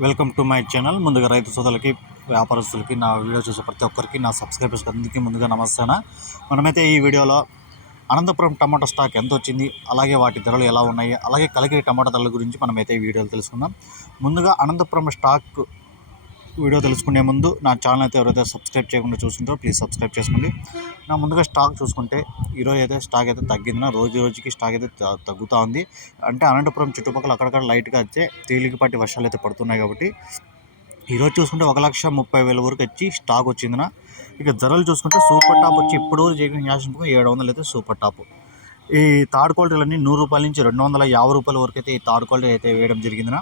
Welcome to my channel. ముందుగా రైతు సోదరులకి వ్యాపారస్తులకి నా వీడియో చూసే ప్రతి ఒక్కరికి నా సబ్స్క్రైబర్స్కి అందరికీ ముందుగా నమస్తేనా మనమైతే ఈ వీడియోలో అనంతపురం టమాటా స్టాక్ ఎంత వచ్చింది అలాగే వాటి ధరలు ఎలా ఉన్నాయి అలాగే కలిగిరి టమాటా ధరల గురించి మనమైతే ఈ వీడియోలో తెలుసుకుందాం. ముందుగా అనంతపురం స్టాక్ వీడియో తెలుసుకునే ముందు నా ఛానల్ అయితే ఎవరైతే సబ్స్క్రైబ్ చేయకుండా చూస్తుంటారో ప్లీజ్ సబ్స్క్రైబ్ చేసుకోండి. నా ముందుగా స్టాక్ చూసుకుంటే ఈరోజు అయితే స్టాక్ అయితే తగ్గింది రోజు రోజుకి స్టాక్ అయితే తగ్గుతూ ఉంది. అంటే అనంతపురం చుట్టుపక్కల అక్కడక్కడ లైట్గా వచ్చే తేలికపాటి వర్షాలు అయితే పడుతున్నాయి కాబట్టి ఈరోజు చూసుకుంటే ఒక లక్ష ముప్పై వేల వరకు వచ్చి స్టాక్ వచ్చిందిన. ఇక ధరలు చూసుకుంటే సూపర్ టాప్ వచ్చి ఇప్పుడు జరిగిన యాక్షన్ ఏడు వందలు అయితే సూపర్ టాప్ ఈ థర్డ్ క్వాలిటీలన్నీ నూరు రూపాయల నుంచి రెండు వందల యాభై రూపాయల వరకు అయితే ఈ థర్డ్ క్వాలిటీ అయితే వేయడం జరిగిందినా.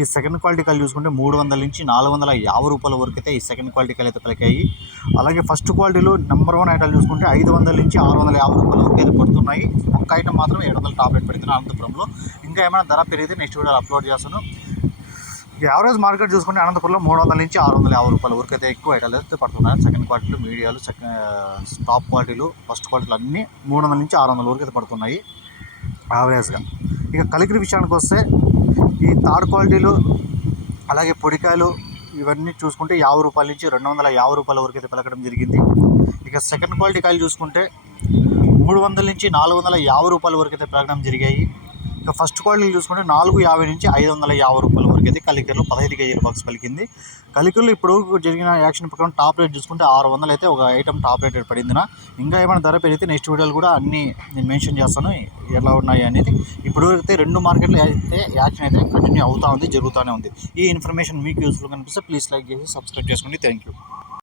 ఈ సెకండ్ క్వాలిటీ కళ్ళు చూసుకుంటే మూడు వందల నుంచి నాలుగు వందల యాభై రూపాయల వరకు అయితే ఈ సెకండ్ క్వాలిటీ కళ్ళు అయితే పలికాయి. అలాగే ఫస్ట్ క్వాలిటీలో నెంబర్ వన్ ఐటాలు చూసుకుంటే ఐదు వందల నుంచి ఆరు వందల యాభై రూపాయల వరకు అయితే పడుతున్నాయి. ఒక్క ఐటమ్ మాత్రం ఏడు వందల టాబ్లెట్ రేట్ అనంతపురంలో. ఇంకా ఏమైనా ధర పెరిగితే నెక్స్ట్ వీడియో అప్లోడ్ చేస్తాను. యావరేజ్ మార్కెట్ చూసుకుంటే అనంతపురంలో మూడు వందల నుంచి ఆరు వందల యాభై రూపాయల వరకు అయితే ఎక్కువ ఐటాలు అయితే పడుతున్నాయి. సెకండ్ క్వాలిటీలు మీడియాలు సెకండ్ టాప్ క్వాలిటీలు ఫస్ట్ క్వాలిటీలు అన్నీ మూడు వందల నుంచి ఆరు వందల వరకు అయితే పడుతున్నాయి. యావరేజ్గా ఇక కలికిరి విషయానికి వస్తే ఈ థర్డ్ క్వాలిటీలు అలాగే పొడికాయలు ఇవన్నీ చూసుకుంటే యాభై రూపాయల నుంచి రెండు వందల యాభై రూపాయల వరకు అయితే పలకడం జరిగింది. ఇక సెకండ్ క్వాలిటీ కాయలు చూసుకుంటే మూడు వందల నుంచి నాలుగు వందల యాభై రూపాయల వరకు అయితే పెరగడం జరిగాయి. ఇక ఫస్ట్ క్వాలిటీ చూసుకుంటే నాలుగు యాభై నుంచి ఐదు వందల యాభై రూపాయల వరకు అయితే కలికిరిలో పదహైదు కేజీల బాక్స్ పలికింది. కలికిరిలో ఇప్పుడు జరిగిన యాక్షన్ ప్రకారం టాప్ రేట్ చూసుకుంటే ఆరు వందలు అయితే ఒక ఐటమ్ టాప్ రేట్ నా ఇంకా ఏమైనా ధర పెరిగితే నెక్స్ట్ వీడియోలు కూడా అన్నీ నేను మెన్షన్ చేస్తాను. ఎలా ఉన్నాయి అనేది. ఇప్పుడు అయితే రెండు మార్కెట్లు అయితే యాక్షన్ అయితే కంటిన్యూ అవుతా ఉంది జరుగుతూనే ఉంది. ఈ ఇన్ఫర్మేషన్ మీకు యూస్ఫుల్ కనిపిస్తే ప్లీజ్ లైక్ చేసి సబ్స్క్రైబ్ చేసుకోండి. Thank you